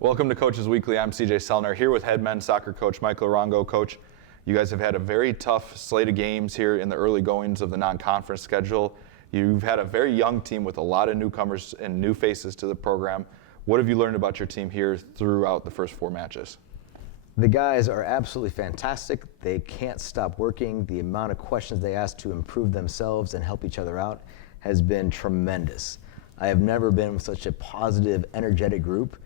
Welcome to Coach's Weekly. I'm CJ Selner here with head men's soccer coach Michael Arango. Coach, you guys have had a very tough slate of games here in the early goings of the non-conference schedule. You've had a very young team with a lot of newcomers and new faces to the program. What have you learned about your team here throughout the first 4 matches? The guys are absolutely fantastic. They can't stop working. The amount of questions they ask to improve themselves and help each other out has been tremendous. I have never been with such a positive, energetic group.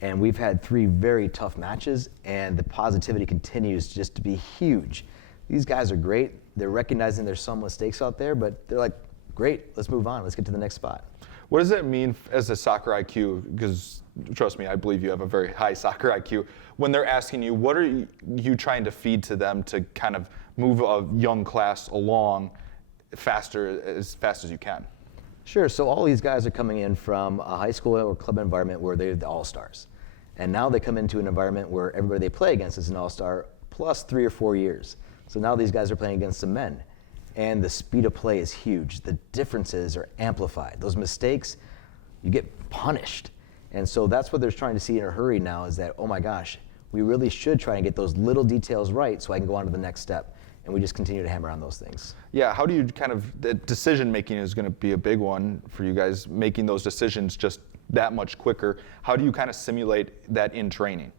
And we've had 3 very tough matches, and the positivity continues just to be huge. These guys are great. They're recognizing there's some mistakes out there, but they're like, great, let's move on. Let's get to the next spot. What does that mean as a soccer IQ? Because trust me, I believe you have a very high soccer IQ. When they're asking you, what are you trying to feed to them to kind of move a young class along as fast as you can? Sure, so all these guys are coming in from a high school or club environment where they're the all-stars. And now they come into an environment where everybody they play against is an all-star plus 3 or 4 years. So now these guys are playing against some men. And the speed of play is huge. The differences are amplified. Those mistakes, you get punished. And so that's what they're trying to see in a hurry now is that, oh my gosh, we really should try and get those little details right so I can go on to the next step. And we just continue to hammer on those things. Yeah, how do you the decision making is going to be a big one for you guys, making those decisions just that much quicker. How do you kind of simulate that in training?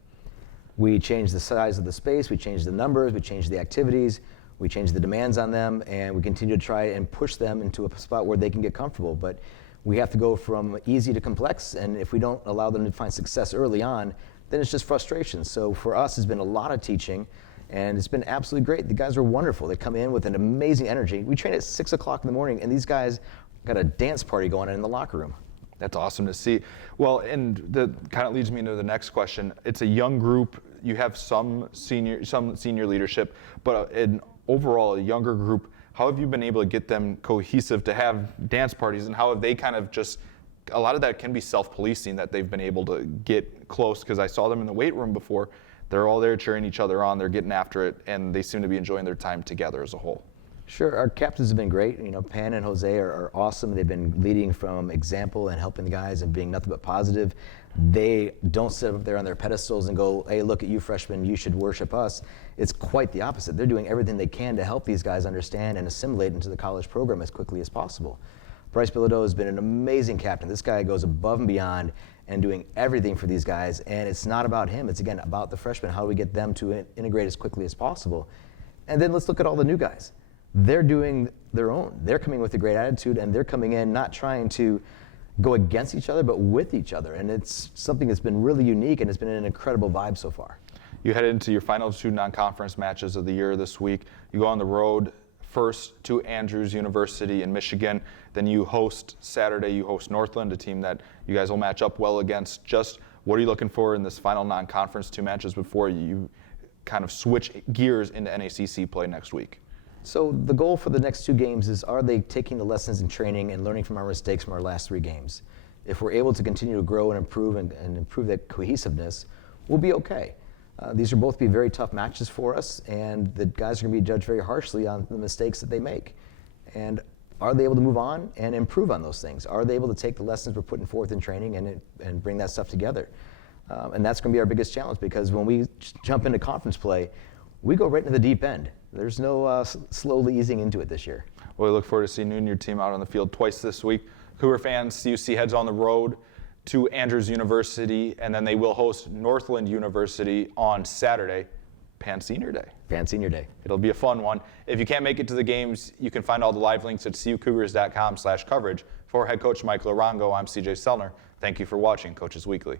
We change the size of the space, we change the numbers, we change the activities, we change the demands on them, and we continue to try and push them into a spot where they can get comfortable. But we have to go from easy to complex, and if we don't allow them to find success early on, then it's just frustration. So for us, it's been a lot of teaching, and it's been absolutely great. The guys are wonderful. They come in with an amazing energy. We train at 6 o'clock in the morning, and these guys got a dance party going on in the locker room. That's awesome to see. Well, and that kind of leads me into the next question. It's a young group. You have some senior leadership, but overall a younger group. How have you been able to get them cohesive to have dance parties, and how have they kind of just, a lot of that can be self-policing, that they've been able to get close, because I saw them in the weight room before. They're all there cheering each other on. They're getting after it, and they seem to be enjoying their time together as a whole. Sure, our captains have been great. You know, Pan and Jose are awesome. They've been leading from example and helping the guys and being nothing but positive. They don't sit up there on their pedestals and go, hey, look at you freshmen, you should worship us. It's quite the opposite. They're doing everything they can to help these guys understand and assimilate into the college program as quickly as possible. Bryce Bilodeau has been an amazing captain. This guy goes above and beyond and doing everything for these guys. And it's not about him. It's, again, about the freshmen. How do we get them to integrate as quickly as possible? And then let's look at all the new guys. They're doing their own. They're coming with a great attitude, and they're coming in not trying to go against each other, but with each other. And it's something that's been really unique, and it's been an incredible vibe so far. You head into your final 2 non-conference matches of the year this week. You go on the road first to Andrews University in Michigan. Then you host Saturday, you host Northland, a team that you guys will match up well against. Just what are you looking for in this final non-conference 2 matches before you kind of switch gears into NACC play next week? So the goal for the next 2 games is, are they taking the lessons in training and learning from our mistakes from our last 3 games? If we're able to continue to grow and improve and improve that cohesiveness, we'll be okay. These are both be very tough matches for us, and the guys are going to be judged very harshly on the mistakes that they make. And are they able to move on and improve on those things? Are they able to take the lessons we're putting forth in training and bring that stuff together? And that's going to be our biggest challenge, because when we jump into conference play, we go right into the deep end. There's no slowly easing into it this year. Well, we look forward to seeing you and your team out on the field twice this week. Cougar fans, CUC heads on the road to Andrews University, and then they will host Northland University on Saturday, Pan Senior Day. Pan Senior Day. It'll be a fun one. If you can't make it to the games, you can find all the live links at cucougars.com/coverage. For head coach Michael Arango, I'm CJ Selner. Thank you for watching Coach's Weekly.